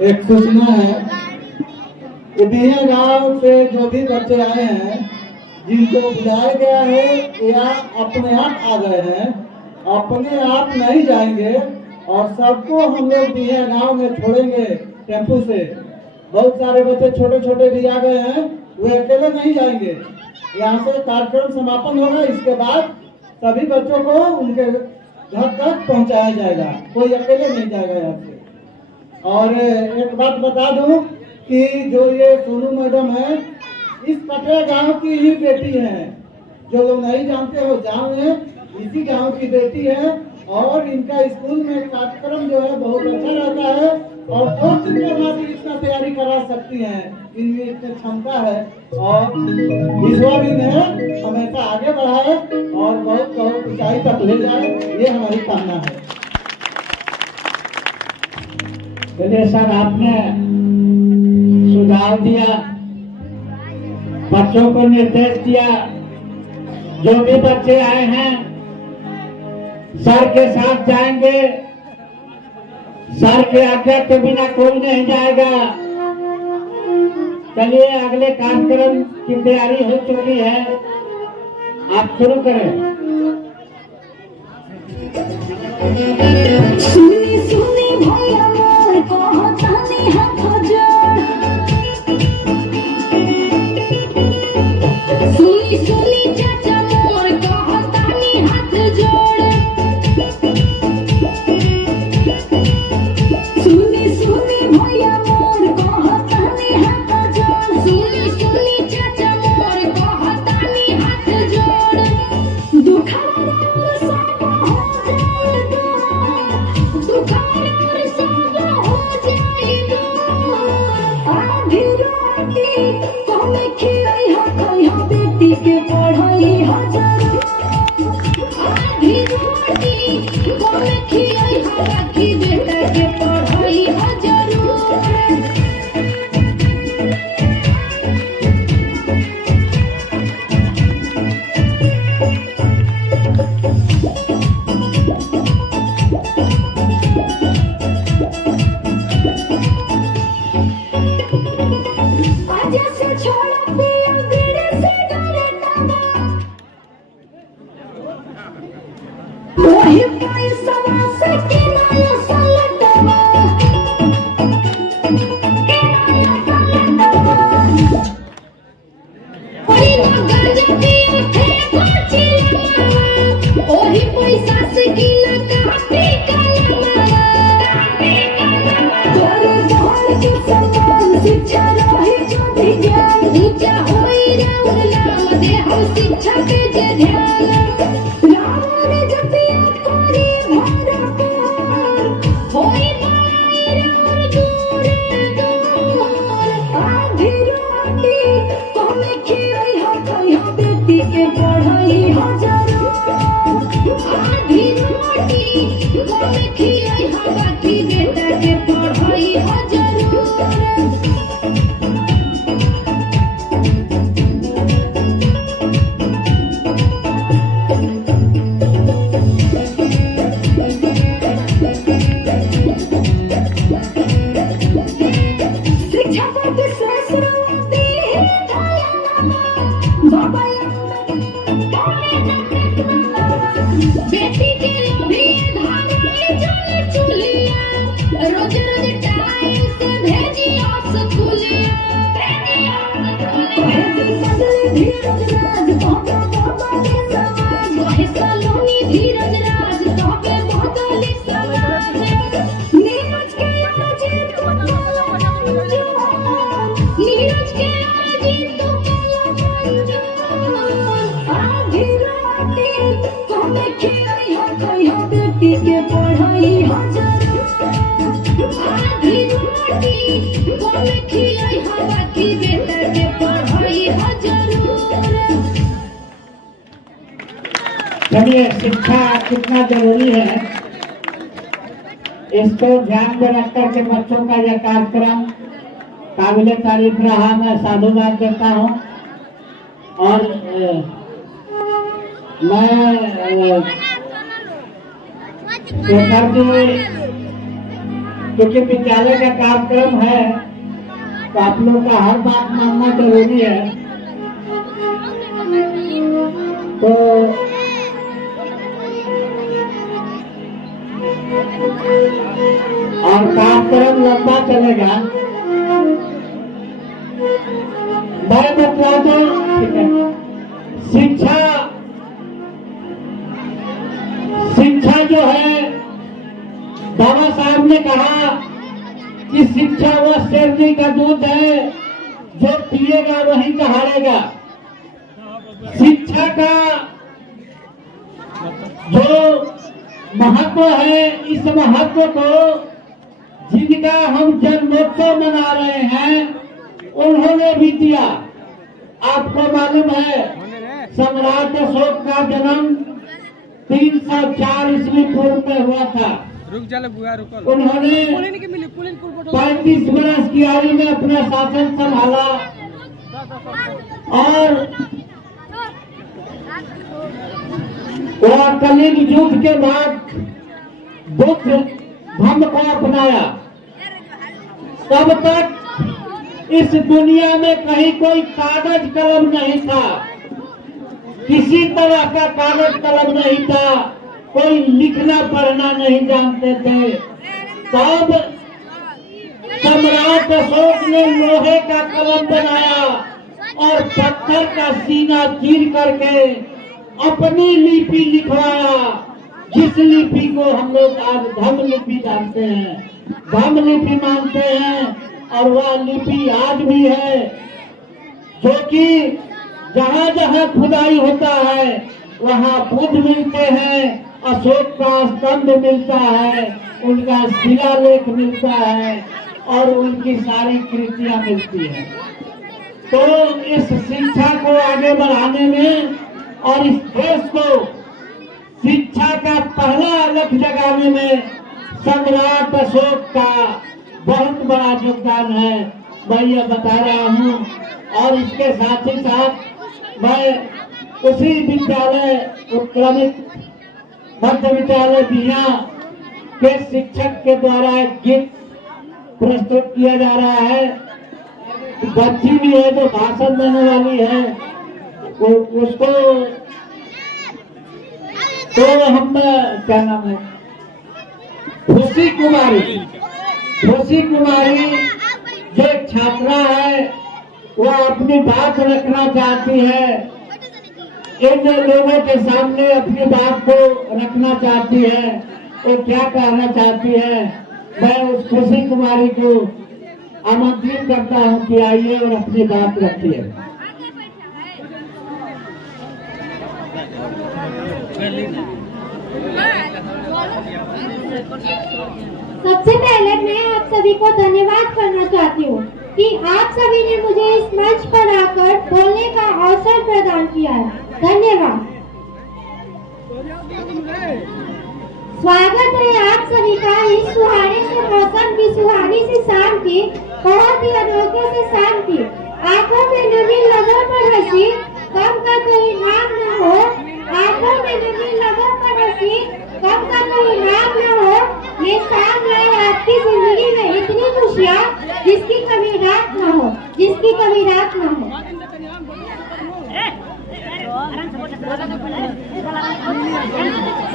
एक सूचना है कि दिया गांव से जो भी बच्चे आए हैं, जिनको बुलाया गया है या अपने आप आ गए हैं, अपने आप नहीं जाएंगे और सबको हम लोग दिया गांव में छोड़ेंगे टेम्पू से। बहुत सारे बच्चे छोटे छोटे भी आ गए हैं, वे अकेले नहीं जाएंगे। यहाँ से कार्यक्रम समापन होगा, इसके बाद सभी बच्चों को उनके घर तक पहुंचाया जाएगा, कोई अकेले नहीं जाएगा यहाँ से। और एक बात बता दूं कि जो ये सोनू मैडम है, इस कटरा गांव की ही बेटी है। जो लोग नहीं जानते हो जान लें, इसी गांव की बेटी है। और इनका स्कूल में कार्यक्रम जो है बहुत अच्छा रहता है और 2 दिन के बाद इसका तैयारी करा सकती हैं। इनमें इतनी क्षमता है और ईश्वर इन्हें हमेशा आगे बढ़ाए और बहुत बहुत ऊंचाई तक ले जाए, ये हमारी कामना है। चलिए सर, आपने सुझाव दिया, बच्चों को निर्देश दिया, जो भी बच्चे आए हैं सर के साथ जाएंगे, सर के आज्ञा के बिना कोई नहीं जाएगा। चलिए, अगले कार्यक्रम की तैयारी हो चुकी है, आप शुरू करें। सुनी सुनी भैया मोर कहतानी हाथ जोड़, सुनी सुनी चाचा मोर कहतानी हाथ जोड़, सुनी सुनी भैया मोर कहतानी हाथ जोड़, सुनी सुनी चाचा मोर कहतानी हाथ जोड़। दुखा सब हो जाएगा, दुखा सब हो जाएगा। आधी रोटी कमे खिलाई हा खाई हा बेटी के पढ़ाई हजार। आधी रोटी कमे खिलाई हा राखी बेटा के पढ़ाई हजार। आज से छोड़ दिया बीड़े से डरे ना, वही पैसा से किनाया सलटवा, किनाया सलटवा। वही नगर जती थे कोचिला, वही पैसा से किना काफी कलमा, तोरे जहर के समान शिक्षा रही ज्योति ज्ञान। ऊंचा होई राउर नाम दे हम शिक्षा पे जे ध्यान। रावण जतिया कोरी भरपूर, होई माई राउर दूर दूर। आधी रोटी कमे खिलाई हा खाई हा बेटी के पढ़ाई हजार। आधी रोटी कमे खिलाई हा बाकी बेटा के पढ़ाई हजार। शिक्षा पर सरस्वती बाबा बेटी के भी धागा चल चुलिया, रोज रोज टाइम से भेजी स्कूलिया। धीरज राज बाबा बाबा के समाज, वही सलोनी धीरज राज बाबे बदली समाज। नीरज के आज तो नीरज के आज तो आधी रोटी कमे खिलाई हा खाई हा बेटी के पढ़ाई हजार। आधी रोटी कमे खिलाई हा बाकी बेटा के पढ़ाई हजार। चलिए, शिक्षा कितना जरूरी है इसको ध्यान में रख करके बच्चों का यह कार्यक्रम काबिले तारीफ रहा। मैं साधुवाद देता हूँ और मैं शेखर जी क्योंकि विद्यालय का कार्यक्रम है तो आप लोग का हर बात मानना जरूरी है। तो और कार्यक्रम लंबा चलेगा। मैं बता दूं, ठीक है, शिक्षा जो है, बाबा साहब ने कहा कि शिक्षा वह शेरनी का दूध है जो पिएगा वही दहाड़ेगा। शिक्षा का जो महत्व है, इस महत्व को जिनका हम जन्मोत्सव मना रहे हैं उन्होंने भी दिया। आपको मालूम है सम्राट अशोक का जन्म 304 ईस्वी पूर्व में हुआ था। उन्होंने 35 वर्ष की आयु में अपना शासन संभाला और वह कलिंग युद्ध के बाद बुद्ध धर्म को अपनाया। तब तक इस दुनिया में कहीं कोई कागज कलम नहीं था, किसी तरह का कागज कलम नहीं था, कोई लिखना पढ़ना नहीं जानते थे। तब सम्राट अशोक ने लोहे का कलम बनाया और पत्थर का सीना चीर करके अपनी लिपि लिखवाया, जिस लिपि को हम लोग आज धम्म लिपि जानते हैं, धम्म लिपि मानते हैं। और वह लिपि आज भी है, जो कि जहाँ जहाँ खुदाई होता है वहाँ बुद्ध मिलते हैं, अशोक का स्तंभ मिलता है, उनका शिलालेख मिलता है और उनकी सारी कृतियां मिलती हैं। तो इस शिक्षा को आगे बढ़ाने में और इस देश को शिक्षा का पहला अलख जगाने में सम्राट अशोक का बहुत बड़ा योगदान है, मैं ये बता रहा हूँ। और इसके साथ ही साथ मैं उसी विद्यालय उत्क्रमित मध्य विद्यालय बिया के शिक्षक के द्वारा एक गीत प्रस्तुत किया जा रहा है। बच्ची भी है जो भाषण देने वाली है, उसको तो हम क्या नाम है, खुशी कुमारी जो एक छात्रा है, वह अपनी बात रखना चाहती है, इन लोगों के सामने अपनी बात को रखना चाहती है। वो क्या कहना चाहती है, मैं उस खुशी कुमारी को आमंत्रित करता हूँ कि आइए और अपनी बात रखिए। सबसे पहले मैं आप सभी को धन्यवाद करना चाहती हूँ कि आप सभी ने मुझे इस मंच पर आकर बोलने का अवसर प्रदान किया है। धन्यवाद। स्वागत है आप सभी का इस सुहाने से मौसम की, सुहानी सी शाम की, बहुत ही अनोखे से शाम की। आंखों में नमी, लगों पर हंसी, कम का कोई नाम न हो। आंखों में नमी, लगों पर हंसी, कम का कोई नाम न हो। ये शाम लाए आपकी जिंदगी में इतनी खुशियाँ जिसकी कभी रात न हो, जिसकी कभी रात न हो।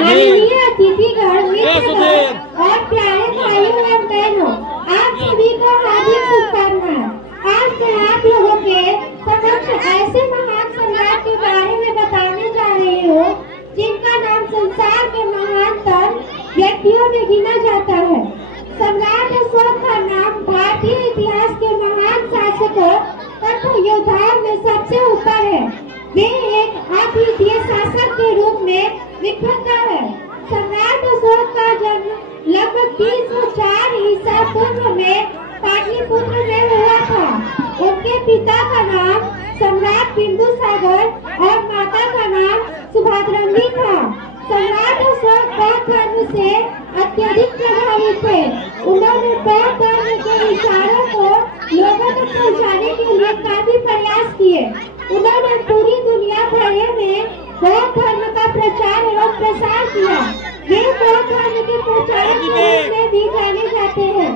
आदरणीय अतिथिगण, मित्रगण और प्यारे भाइयों एवं बहनों, आप सभी को हार्दिक शुभकामनाएं। आज मैं आप लोगों के समक्ष ऐसे महान सम्राट के बारे में बताने जा रही हूँ जिनका नाम संसार के महानतम व्यक्तियों में गिना जाता है। सम्राट अशोक का नाम भारतीय इतिहास के महान शासकों तथा योद्धाओं में सबसे ऊपर है। वे एक अद्वितीय शासक के रूप में विख्यात है। सम्राट अशोक का जन्म लगभग 304 ईसा पूर्व में पाटलिपुत्र में हुआ था। उनके पिता का नाम सम्राट बिंदुसागर और माता का नाम सुभद्रंगी था। सम्राट अशोक बौद्ध धर्म से अत्यधिक प्रभावित थे। उन्होंने बौद्ध धर्म के विचारों को लोगों तक पहुंचाने के लिए काफी प्रयास किए। उन्होंने पूरी दुनिया भर में बौद्ध धर्म का प्रचार एवं प्रसार किया। वे बौद्ध धर्म के प्रचारक के रूप में भी जाने जाते हैं।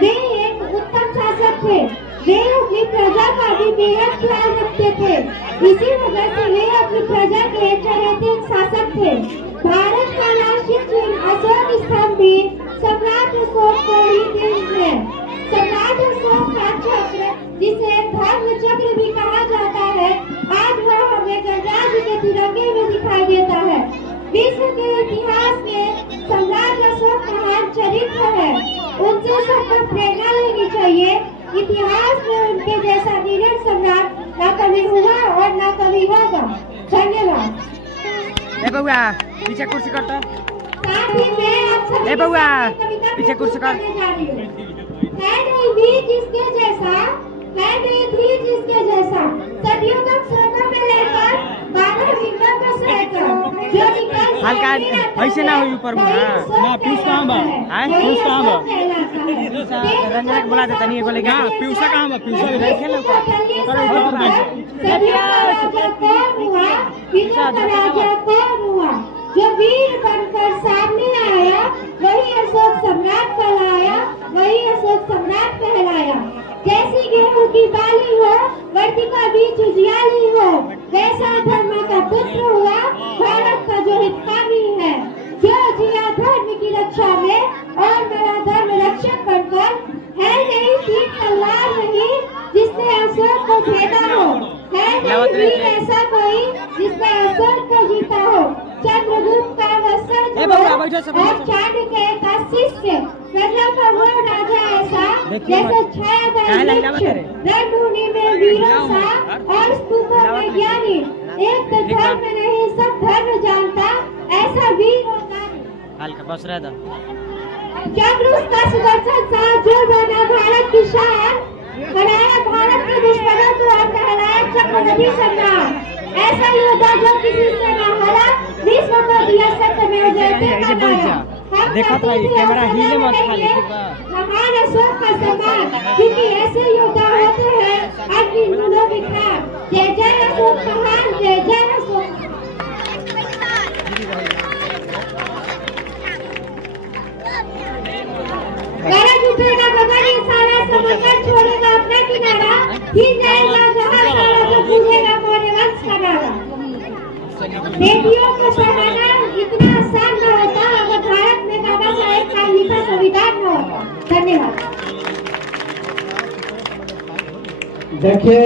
वे एक उत्तम शासक थे। वे अपनी प्रजा का भी बेहद ख्याल रखते थे। इसी वजह से वे अपनी प्रजा के चहेते शासक थे। भारत का राष्ट्रीय चिन्ह अशोक स्तंभ भी सम्राट अशोक को ही देन है। सम्राट अशोक का चक्र, जिसे धर्म चक्र भी कहा जाता है, आज वह हमें गणराज्य के तिरंगे में दिखाई देता है। विश्व के इतिहास में सम्राट अशोक महान चरित्र है। उनसे सबको प्रेरणा लेनी चाहिए। इतिहास में उनके जैसा नीरज सम्राट न कभी हुआ और न कभी होगा। धन्यवाद। बउआ पीछे कुर्सी कर तो। साथ ही मैं आप सभी बउआ कविता पीछे कुर्सी कर। है नहीं वीर जिसके जैसा, है नहीं धीर जिसके जैसा, सदियों तक सोना में लेकर 12 विंडो पर सहकर जो निकल हल्का ऐसे ना हुई ऊपर में ना पीयूष कहाँ बा? पीयूष कहाँ बा? रंजना के बुला देता नहीं एगो लेके। पीयूषा कहाँ बा? पीयूषा भी देखे लो का। राजा कौन हुआ? जो वीर बनकर सामने आया, वही अशोक सम्राट कहलाया, वही अशोक सम्राट कहलाया। जैसी गेहूं की बाली हो, वर्तिका बीच उजियाली हो, वैसा धर्म का पुत्र हुआ भारत का जो हितकारी है। जो जिया धर्म की रक्षा में और मेरा धर्म रक्षक बनकर, है नहीं तीर तलवार नहीं जिसने अशोक को भेदा हो, है नहीं वीर ऐसा कोई जिसने अशोक को जीता हो। चंद्रगुप्त का वत्सर और चाणक्य का शिष्य, प्रजा का वो राजा ऐसा जैसे छायादार वृक्ष, रणभूमि में वीरों सा और स्तूपों में ज्ञानी। एक तो धर्म नहीं सब धर्म जानता, ऐसा वीर और नारी। हल्का बस रहा था। चंद्रगुप्त का सुदर्शन साथ जो बना भारत की शान, बनाया भारत के दुश्मनों को और कहलाया चक्रवर्ती सम्राट। ऐसा योद्धा जो किसी से न हारा, विश्व को दिया सत्यमेव जयते का नारा। देखो तो ये कैमरा हिले मत खाली। महान अशोक का सम्मान, क्योंकि ऐसे योद्धा होते हैं अग्नि नूरों की खान। जय जय अशोक महान, जय जय अशोक। गरज उठेगा गगन, ये सारा समंदर छोड़ेगा अपना किनारा, फिर जाएगा जहां सारा जो पूजेगा मौर्य वंश का नारा। बेटियों को पढ़ाना इतना आसान न होता अगर भारत में बाबा साहेब का लिखा संविधान न होता। धन्यवाद। देखिए